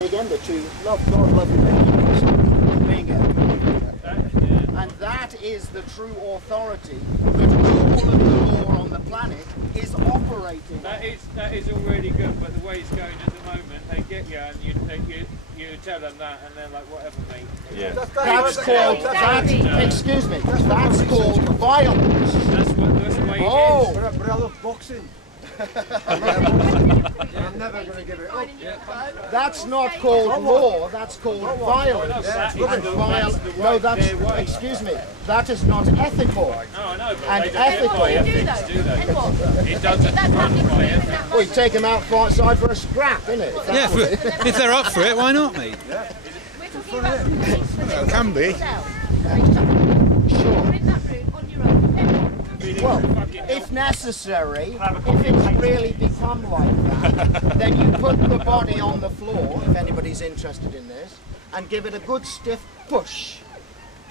Again, the two love God, love humanity. Bingo. And that is the true authority that all of the law on the planet is operating. That is all really good, but the way it's going at the moment, they get you and you tell them that, and they're like, whatever, mate. Yeah. That's called. Excuse me. That's called violence. That's the way it is. But I love boxing. I'm never going to give it up. That's not called law, that's called violence. Excuse me, that is not ethical. No, I know, but and they don't ethical. by ethics, do they? It doesn't run by ethics. Well, you take them out outside for a scrap, innit? Yeah, if they're up for it, why not, mate? Yeah. It can be. Sure. Well, if necessary, if it's really become like that, then you put the body on the floor, if anybody's interested in this, and give it a good stiff push.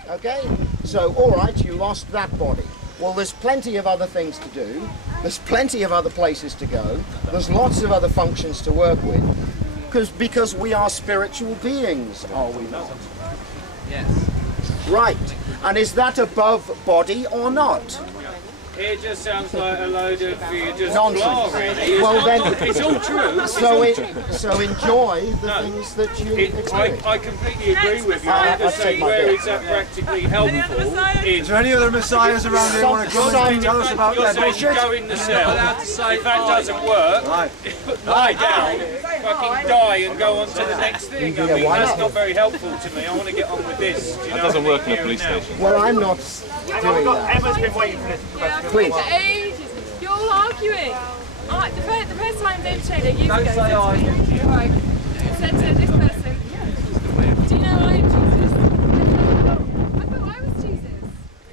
Okay? So, all right, you lost that body. Well, there's plenty of other things to do. There's plenty of other places to go. There's lots of other functions to work with. Because we are spiritual beings, are we not? Yes. Right. And is that above body or not? It just sounds like a load of just nonsense. Blah, really. Well, then, it's all true. So enjoy the things that you experience. I completely agree with you. I'm just saying, where is that practically helpful? Is there any other messiahs around here who want to come and tell us about You're their saying bullshit? go in the cell. If that doesn't work, lie down, fucking die and go on to the next thing. I mean, that's not very helpful to me. I want to get on with this. That doesn't work in a police station. Well, I'm not doing that. Emma's been waiting for this. Please. For ages. You're all arguing. The person I'm in Shayler years ago said to this person, do you know I am Jesus? I thought I was Jesus.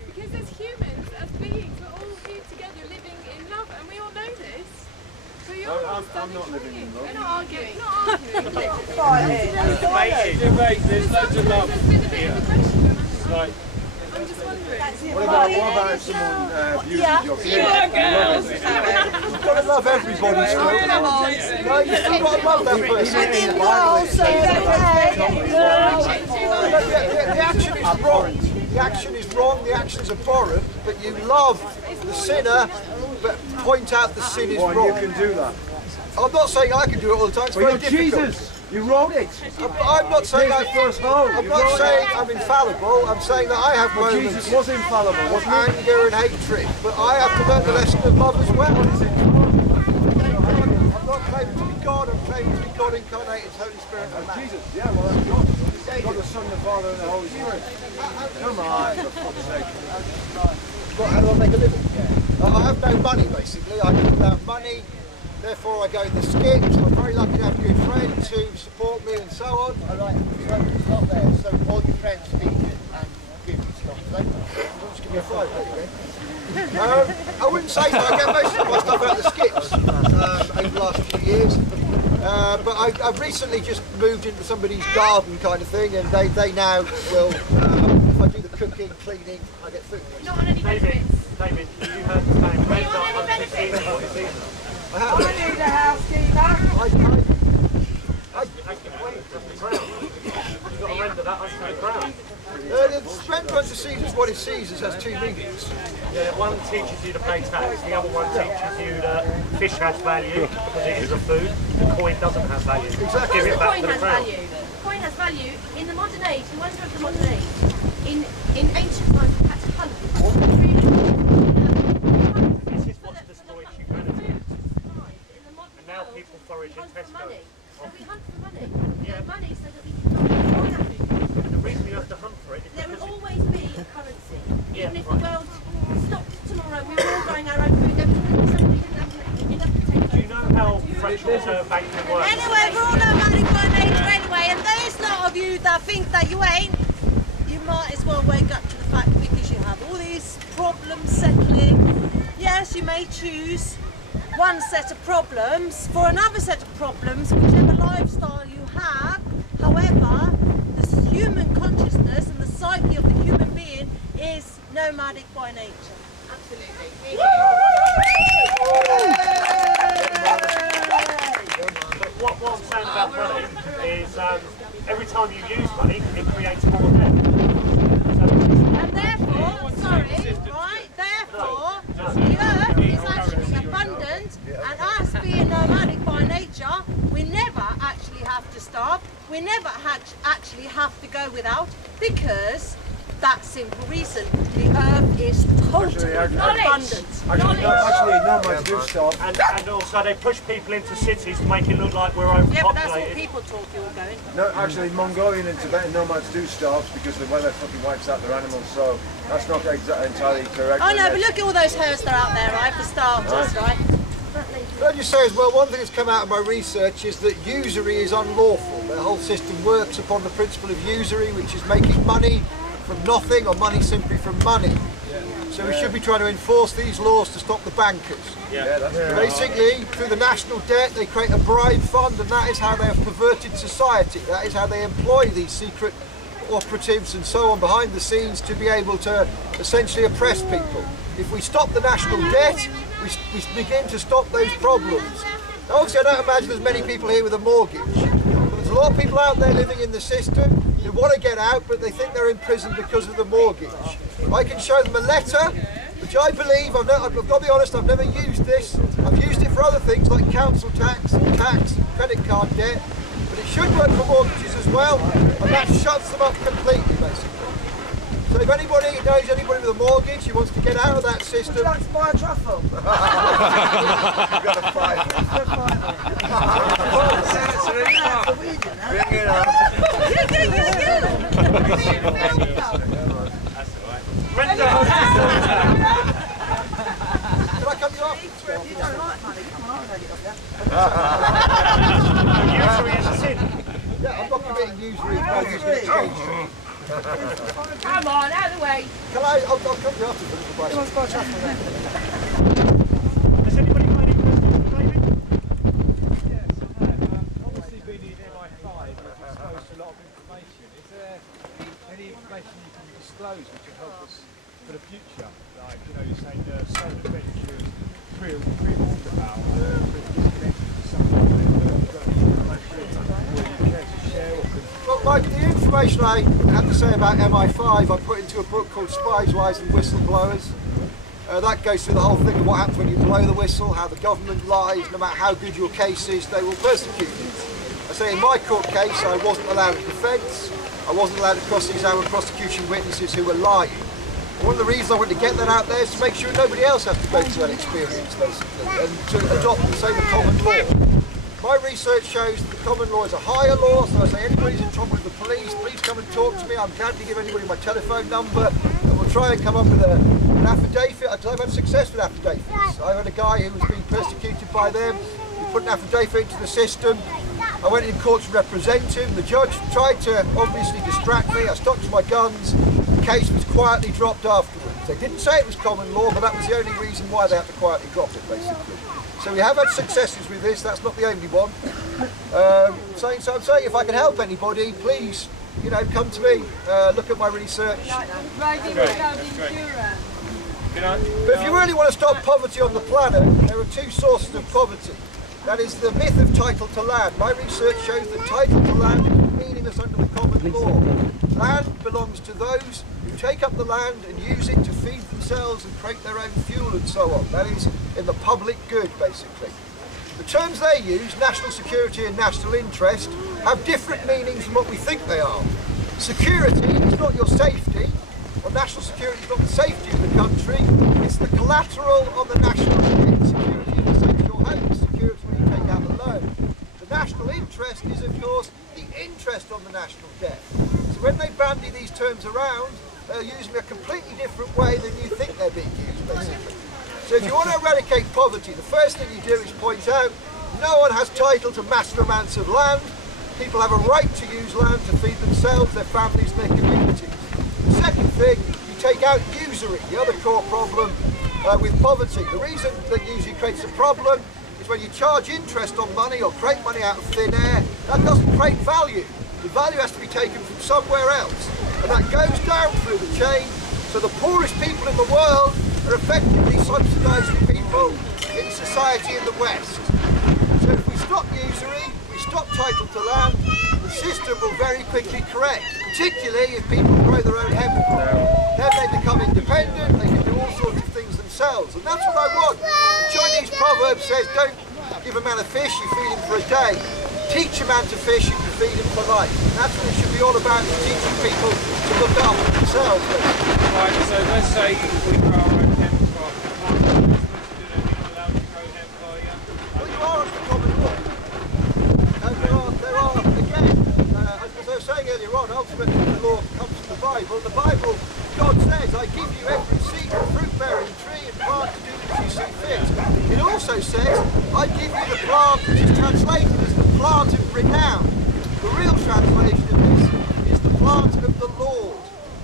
Because as humans, as beings, we're all here together living in love, and we all know this. So you're I'm not living in love. We're not arguing. Debate. There's loads of love. There's been a bit of aggression. Like, I'm just wondering. What about if someone abuses your kid? You've got to love everybody still. No, you've still got to love that person. The action is wrong. The action is wrong, the action is abhorrent, but you love the sinner, but point out the sin is wrong. You can do that. I'm not saying I can do it all the time, it's very difficult. Jesus. You wrote it. I'm not saying I'm not saying I'm infallible. I'm saying that I have moments. Jesus was infallible. Of anger and hatred, but I have to learn the lesson of love as well. I'm not claiming to be God. I'm claiming to be God incarnated, Holy Spirit, and man. Jesus. Yeah, well, that's God. God the Son, the Father, and the Holy Spirit. Come on, for fuck's sake. How do I make a living? I have no money, basically. I live without money. Therefore, I go in the skips. I'm very lucky to have good friends who support me and so on. All right, so stop there. So all your friends feed you and give you stuff. Just give me a five, I wouldn't say that. I get most of my stuff out of the skips over the last few years. But I've recently just moved into somebody's garden kind of thing, and they now will, if I do the cooking, cleaning, I get food. Not on any benefits. David, you heard the name. Are you on any benefits? I need a housekeeper. You've got to render that onto the ground. The spent unto Caesar's what is Caesar's has two meanings. Yeah, one teaches you to pay tax, the other one teaches you that fish has value because it is a food, the coin doesn't have value. Exactly. Give it back coin to the has crown. value. The coin has value in the modern age, the wonder of the modern age. In ancient times, we had to hunt. This is what's destroyed humanity. And now people forage in Tesco. We hunt for money. Yeah. Money so that we can buy food. And the reason you have to hunt for it is there because will always be a currency. Yeah, Even if the world stopped tomorrow, we were all growing our own food, there would be somebody who didn't have enough to take. Do you know how fractional reserve banking works? Anyway, we're all nomadic by nature anyway, and those lot of you that think that you ain't, you might as well wake up to the fact because you have all these problems settling. Yes, you may choose one set of problems for another set of problems, whichever lifestyle you have. However, the human consciousness and the psyche of the human being is nomadic by nature. Absolutely. But what I'm saying about money is every time you use money, it creates more debt. And therefore, therefore, the earth is actually abundant, and us being nomadic by nature, we never actually have to starve, we never actually have to go without, because that simple reason, the earth is totally abundant. Actually, nomads do starve. And also they push people into cities to make it look like we're overpopulated. Yeah, but that's what people talk, you're going. No, actually, Mongolian and Tibetan nomads do starve because the weather fucking wipes out their animals, so that's not entirely correct. Oh no, but look at all those herds that are out there, right? The starvers, right? Can I just say as well, one thing that's come out of my research is that usury is unlawful. The whole system works upon the principle of usury, which is making money from nothing or money simply from money. So we should be trying to enforce these laws to stop the bankers. Basically, through the national debt, they create a bribe fund, and that is how they have perverted society. That is how they employ these secret operatives and so on behind the scenes to be able to essentially oppress people. If we stop the national debt, we begin to stop those problems. Now, obviously, I don't imagine there's many people here with a mortgage. But there's a lot of people out there living in the system who want to get out, but they think they're in prison because of the mortgage. I can show them a letter, which I believe, I've got to be honest, I've never used this. I've used it for other things like council tax, credit card debt, but it should work for mortgages as well, and that shuts them up completely, basically. So if anybody knows anybody with a mortgage who wants to get out of that system... Would you like to buy a truffle? You've got a five. Bring it on. Can I come to you after? If you don't like money, come on, I'll take it off you. Usury is a sin. Yeah, I'm not committing usury. Come on, out of the way. I'll come to you after for a little bit. Has anybody got any questions for David? Yes, I have. Obviously being in MI5, you're exposed to a lot of information. Is there any information you can disclose which will help us for the future? Like, you know, you're saying solar ventures, pre-warned about, disconnected to something that you've got any information you care to share or can... Well, like the information I have to say about MI5, I put into a book called Spies, Lies and Whistleblowers. That goes through the whole thing of what happens when you blow the whistle, how the government lies, no matter how good your case is, they will persecute you. I say in my court case, I wasn't allowed a defence, I wasn't allowed to cross-examine prosecution witnesses who were lying. One of the reasons I wanted to get that out there is to make sure nobody else has to go through that experience, basically, and to adopt, say, the common law. My research shows that the common law is a higher law, so I say anybody's in trouble with the police, please come and talk to me. I'm glad to give anybody my telephone number, and we'll try and come up with an affidavit, because I've had success with affidavits. I had a guy who was being persecuted by them, we put an affidavit into the system, I went in court to represent him, the judge tried to obviously distract me, I stuck to my guns, the case was quietly dropped afterwards. They didn't say it was common law, but that was the only reason why they had to quietly drop it, basically. So we have had successes with this, that's not the only one. So I'm saying if I can help anybody, please, you know, come to me, look at my research. But But if you really want to stop poverty on the planet, there are two sources of poverty. That is the myth of title to land. My research shows that title to land is meaningless under the common law. Land belongs to those who take up the land and use it to feed themselves and create their own fuel and so on. That is in the public good, basically. The terms they use, national security and national interest, have different meanings from what we think they are. Security is not your safety, or national security is not the safety of the country, it's the collateral of the national debt. Security in the sense your home is security when you take out a loan. The national interest is, of course, the interest on the national debt. So when they bandy these terms around, they're using a completely different way than you think they're being used, basically. So if you want to eradicate poverty, the first thing you do is point out no one has title to massive amounts of land. People have a right to use land to feed themselves, their families, and their communities. The second thing, you take out usury, the other core problem with poverty. The reason that usury creates a problem is when you charge interest on money or create money out of thin air, that doesn't create value. The value has to be taken from somewhere else. And that goes down through the chain, so the poorest people in the world are effectively subsidising people in society in the West. So if we stop usury, we stop title to land, the system will very quickly correct, particularly if people grow their own hemp crop. Then they become independent, they can do all sorts of things themselves, and that's what I want. The Chinese proverb says, don't give a man a fish, you feed him for a day. Teach a man to fish, you can feed him for life. And that's what it should be all about, is teaching people to look after themselves. Right, so let's say we grow our own hemp crop. You're not allowed to grow hemp, are you? Well, you are under common law. And there are again, as I was saying earlier on, ultimately the law comes from the Bible. The Bible, God says, I give you every seed and fruit-bearing tree and plant to do as you see fit. It also says, I give you the plant, which is translated as the plant of renown. The real translation of this is the plant of the Lord.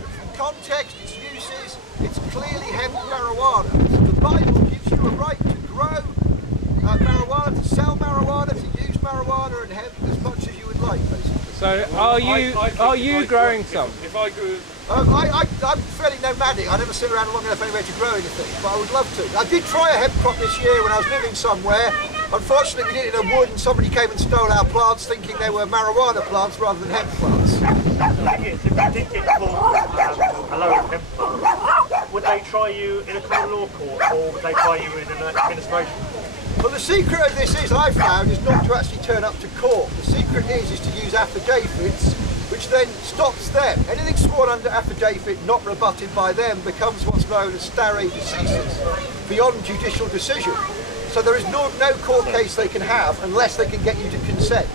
From context, its uses, it's clearly hemp marijuana. So the Bible gives you a right to grow marijuana, to sell marijuana, to use marijuana and hemp as much as you would like, basically. So are you growing some? If I grew... I'm fairly nomadic. I never sit around long enough anywhere to grow anything, but I would love to. I did try a hemp crop this year when I was living somewhere. Unfortunately, we did it in a wood and somebody came and stole our plants thinking they were marijuana plants rather than hemp plants. The thing is, if you did get caught a load of hemp plants, would they try you in a common law court or would they try you in an administration? Well, the secret of this is, I found, is not to actually turn up to court. The secret is to use affidavits, which then stops them. Anything sworn under affidavit not rebutted by them becomes what's known as stare decisis, beyond judicial decision. So there is no court case they can have unless they can get you to consent.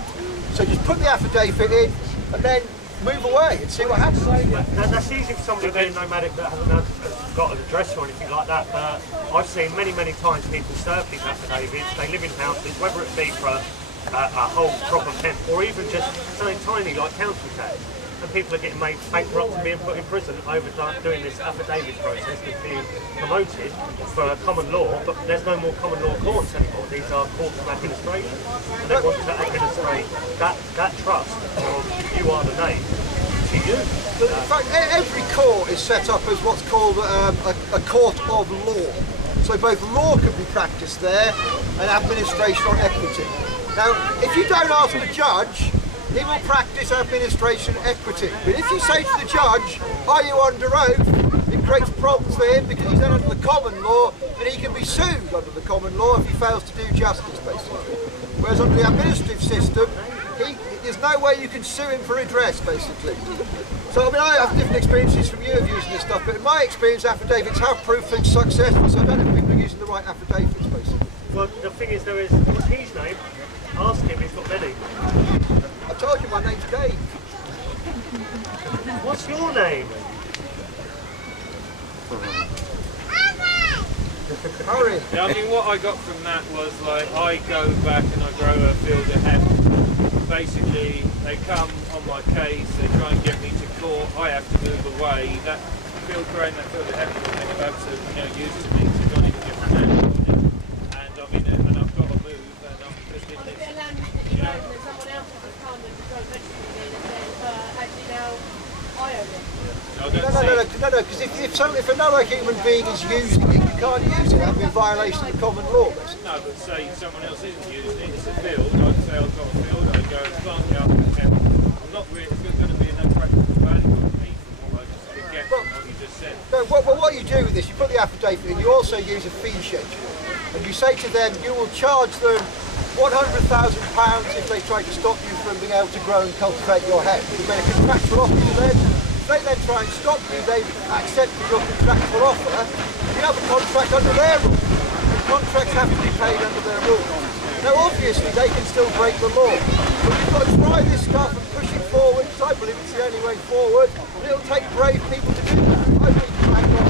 So just put the affidavit in and then move away and see what happens. Now, that's easy for somebody being nomadic that hasn't got an address or anything like that, but I've seen many times people serve these affidavits. They live in houses, whether it be for a whole crop of hemp or even just something tiny like council tax, and people are getting made bankrupt and being put in prison over doing this affidavit process that's being promoted for common law, but there's no more common law courts anymore. These are courts of administration, and they want to administrate that trust of you are the name to you. In fact, every court is set up as what's called a court of law. So both law can be practiced there and administration or equity. Now, if you don't ask the judge, he will practice administration equity. But if you say to the judge, are you under oath, it creates problems for him because he's then under the common law and he can be sued under the common law if he fails to do justice, basically. Whereas under the administrative system, there's no way you can sue him for redress, basically. So, I mean, I have different experiences from you of using this stuff, but in my experience, affidavits have proved things successful, so I don't know if people are using the right affidavits, basically. Well, the thing is, what's his name? Ask him, he's got many. I told you my name's Dave. What's your name? Hurry. Yeah, I mean, what I got from that was like, I go back and I grow a field of hemp. Basically, they come on my case, they try and get me to court, I have to move away. That growing that field of hemp is about to, used to me, so you can't even get my hand on it. And I mean, and I've got to move, and I'm just in this, you know. Someone else has come and grown vegetables in and said, actually now I own it. No, because if another human being is using it, you can't use it. That would be a violation of the common law, basically. No, but say someone else isn't using it, it's a field, I'd say I've got a field, I'd go and plant it up with hemp. I'm not really, it's going to be no practical value on me from what I just get from what you just said. No, what you do with this, you put the affidavit in, you also use a fee schedule. And you say to them, you will charge them £100,000 if they try to stop you from being able to grow and cultivate your hemp. You made a contractual offer to them. If they then try and stop you, they've accepted your contractual offer. You have a contract under their rules. And contracts have to be paid under their rules. Now obviously they can still break the law. But you've got to try this stuff and push it forward, because I believe it's the only way forward. And it'll take brave people to do that. I've been dragged off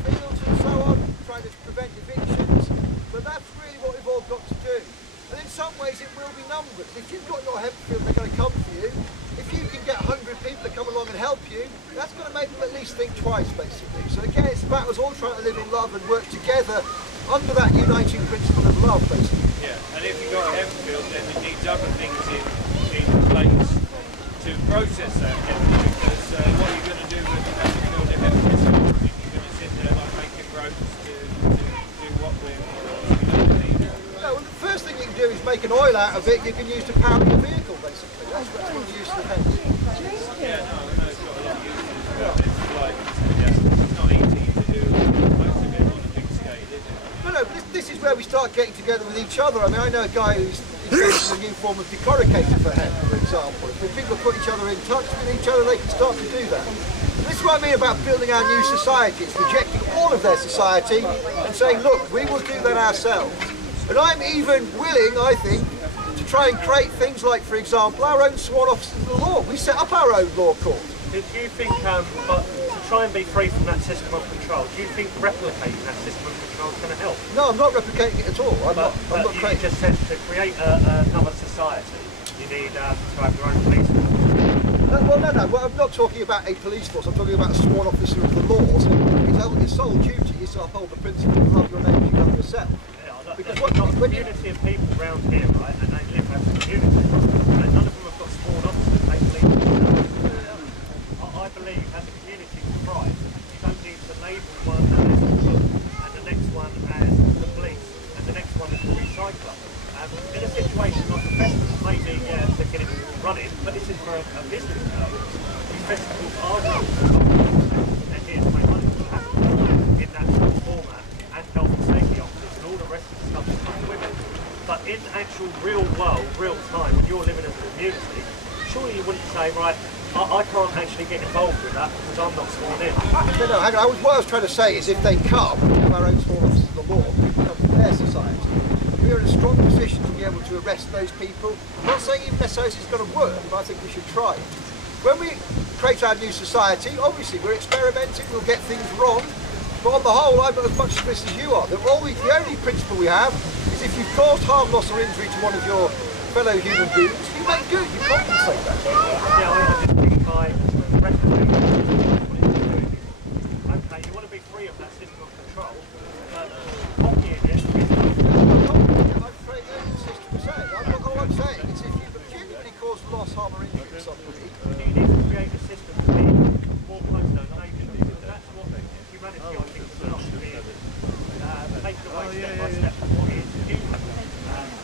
fields and so on, trying to prevent evictions. But that's really what we've all got to do. And in some ways it will be numbers. If you've got your hemp field, they're going to come for you. If you can get 100 people to come along and help you, that's going to make them at least think twice, basically. So again, it's about us all trying to live in love and work together under that uniting principle of love, basically. Yeah, and if you've got a hemp field, then it needs other things in place to process that hemp, because what you're going to do with the hemp field of hemp is you're going to sit there like making ropes to do what with, or you don't need it. No, well, the first thing you can do is make an oil out of it you can use to power your vehicle, basically. That's one of the use of the head. Yeah, no, I know it's got a lot of uses, but it's like, it's not easy to do most of it on a big scale, is it? No, this is where we start getting together with each other. I mean, I know a guy who's interested in a new form of decorricator for hemp, for example. If people put each other in touch with each other, they can start to do that. This is what I mean about building our new society. It's rejecting all of their society and saying, look, we will do that ourselves. And I'm even willing, I think, to try and create things like, for example, our own sworn officers of the law. We set up our own law court. Do you think, but to try and be free from that system of control, do you think replicating that system of control is going to help? No, I'm not replicating it at all. I'm not you creating. just said to create another society, you need to have your own police force. Well, no. Well, I'm not talking about a police force. I'm talking about a sworn officer of the law. So his sole duty is to uphold the principle of love your neighbour, you love yourself. Yeah, because we've got a community of people around here, right, and they live as a community, and none of them have got sworn officers. They believe. I believe as a community to thrive, you don't need to label one as the book, and the next one as the police, and the next one as the recycler. In a situation like the festival, maybe they're getting running, but this is for a business purpose. These festivals are run and here to make money in that sort of format, and health and safety officers and all the rest of the stuff that comes with it. But in actual real world, real time, when you're living as a community, surely you wouldn't say, right, I can't actually get involved with that because I'm not sworn in. No, hang on. What I was trying to say is if they come, we have our own sworn officers of the law, people come from their society. We are in a strong position to be able to arrest those people. I'm not saying even necessarily it's going to work, but I think we should try. When we create our new society, obviously we're experimenting, we'll get things wrong, but on the whole, I'm as much of this as you are. The only principle we have is if you've caused harm, loss or injury to one of your fellow human beings, you make good, you compensate that. Yeah, I didn't think by replicating what it's doing. Okay, you want to be free of that system of control, but copying it is all I'm saying is if you genuinely cause loss, harm or injury to somebody, you need to create a system to be more close to nature. That's what humanity, I think, is not to be taken away step by step from what is human.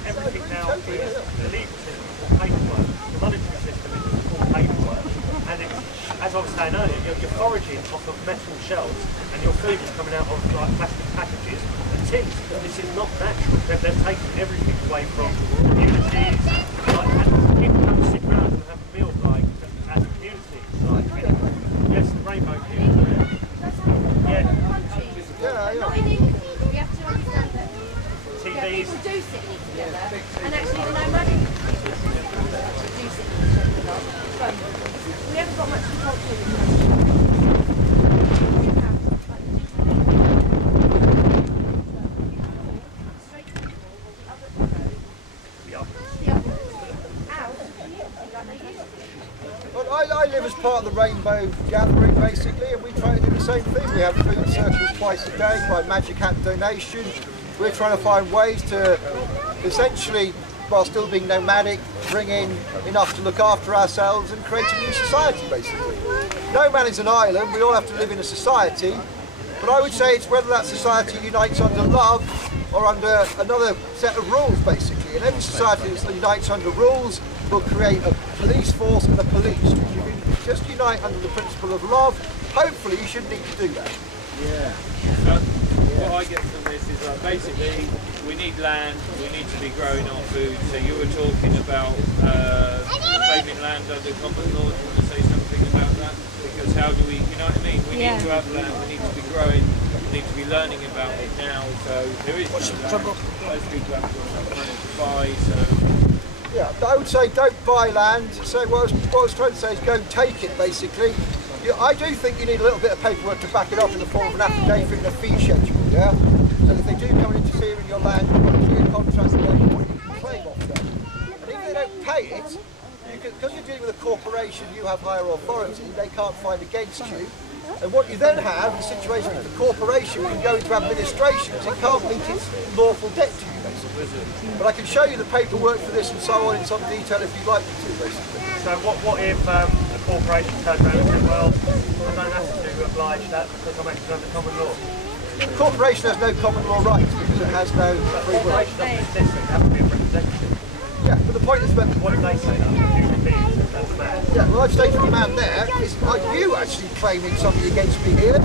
Everything now is the legal system is all paperwork, the monetary system is all paperwork, and it's, as I was saying earlier, you're foraging off of metal shelves and your food is coming out of like plastic packages and tins. This is not natural. They're taking everything away from communities. Like, and people don't sit around and have a meal like as a community. Like, yes, the rainbow community. Yeah. Not in England. We have to understand that TVs. people do sit together, and actually the nomadic people do sit together. But we haven't got much culture in this. I live as part of the rainbow gathering basically, and we try to do the same thing. We have food circles twice a day by Magic Hat donation. We're trying to find ways to essentially, while still being nomadic, bring in enough to look after ourselves and create a new society basically. No man is an island, we all have to live in a society, but I would say it's whether that society unites under love or under another set of rules basically. And every society that unites under rules will create a police force and a police. If you just unite under the principle of love, hopefully you shouldn't need to do that. Yeah. So what I get from this is basically we need land, we need to be growing our food. So you were talking about claiming land under common law. Do you want to say something about that? Because how do we, you know what I mean? We need to have land, we need to be growing, we need to be learning about it now. So there is no land. Most people have got money to buy, so... Yeah, I would say don't buy land. So what I was trying to say is go and take it, basically. I do think you need a little bit of paperwork to back it up in the form of an affidavit and a fee schedule, yeah? So if they do come and interfere in your land, you've got a clear contract with them, what you can claim off them. And if they don't pay it, because you're dealing with a corporation, you have higher authority, they can't find against you. And what you then have is a situation where the corporation can go into administration because it can't meet its lawful debt to you, basically. But I can show you the paperwork for this and so on in some detail if you'd like me to, basically. So what if the corporation turns around and says, well, I don't have to oblige that because I'm actually under common law? The corporation has no common law rights because it has no free will. The corporation doesn't exist, so it has to be a representative. Yeah, but the point is about What did they say though? yeah, well, I've stated to the man there, are you actually claiming something against me here,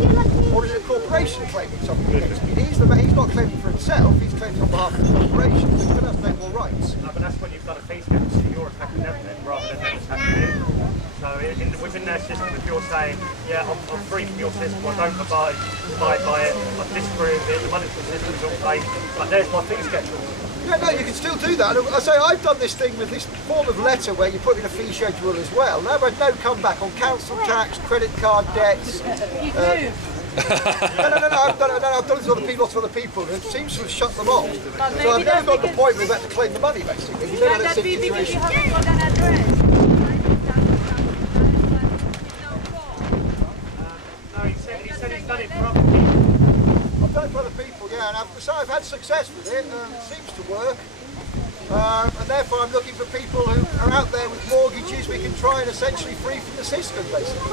or is it a corporation claiming something against me? He's not claiming for himself, he's claiming on behalf of the corporation, so he's going to have no more rights. No, but that's when you've done a fee schedule, so you're attacking them then, rather than them attacking you. So within their system, if you're saying, yeah, I'm free from your system, I don't abide by it, I disagree with it, the monetary system's all fake, but there's my fee schedule. Yeah, no, you can still do that. I say I've done this thing with this form of letter where you put in a fee schedule as well. Now I've had no comeback on council tax, credit card debts. You've moved. No, I've done it to other people, lots of other people, and it seems to have shut them off. So I've never got to the point where we've had to claim the money, basically. We've never had That a be because you situation. haven't got an address. No, he said he's done it for other people. I've done it for other people, yeah, and I've had success with it, it seems to work. And therefore I'm looking for people who are out there with mortgages we can try and essentially free from the system, basically.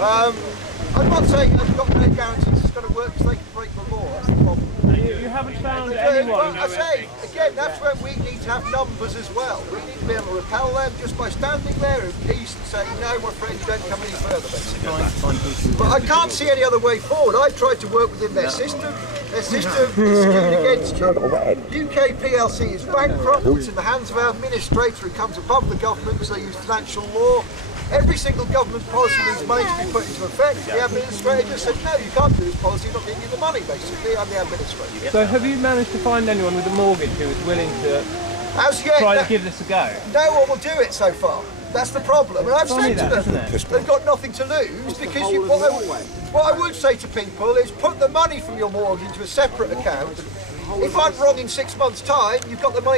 I'm not saying I've got no guarantees it's going to work because they can break the law, that's the problem. You haven't found anyone. I say, again, that's where we need to have numbers as well. We need to be able to repel them just by standing there in peace and saying, no, my friend, don't come any further, basically. But I can't see any other way forward. I've tried to work within their system. Their system is skewed against you. UK PLC is bankrupt. It's in the hands of our administrator who comes above the government because they use financial law. Every single government policy needs money to be put into effect. The administrator just said, no, you can't do this policy, you're not giving you the money, basically. I'm the administrator. So have you managed to find anyone with a mortgage who is willing to try to give this a go? No one will do it so far. That's the problem. And I've said to them, they've got nothing to lose because what I would say to people is put the money from your mortgage into a separate account. If I'm wrong in 6 months' time, you've got the money.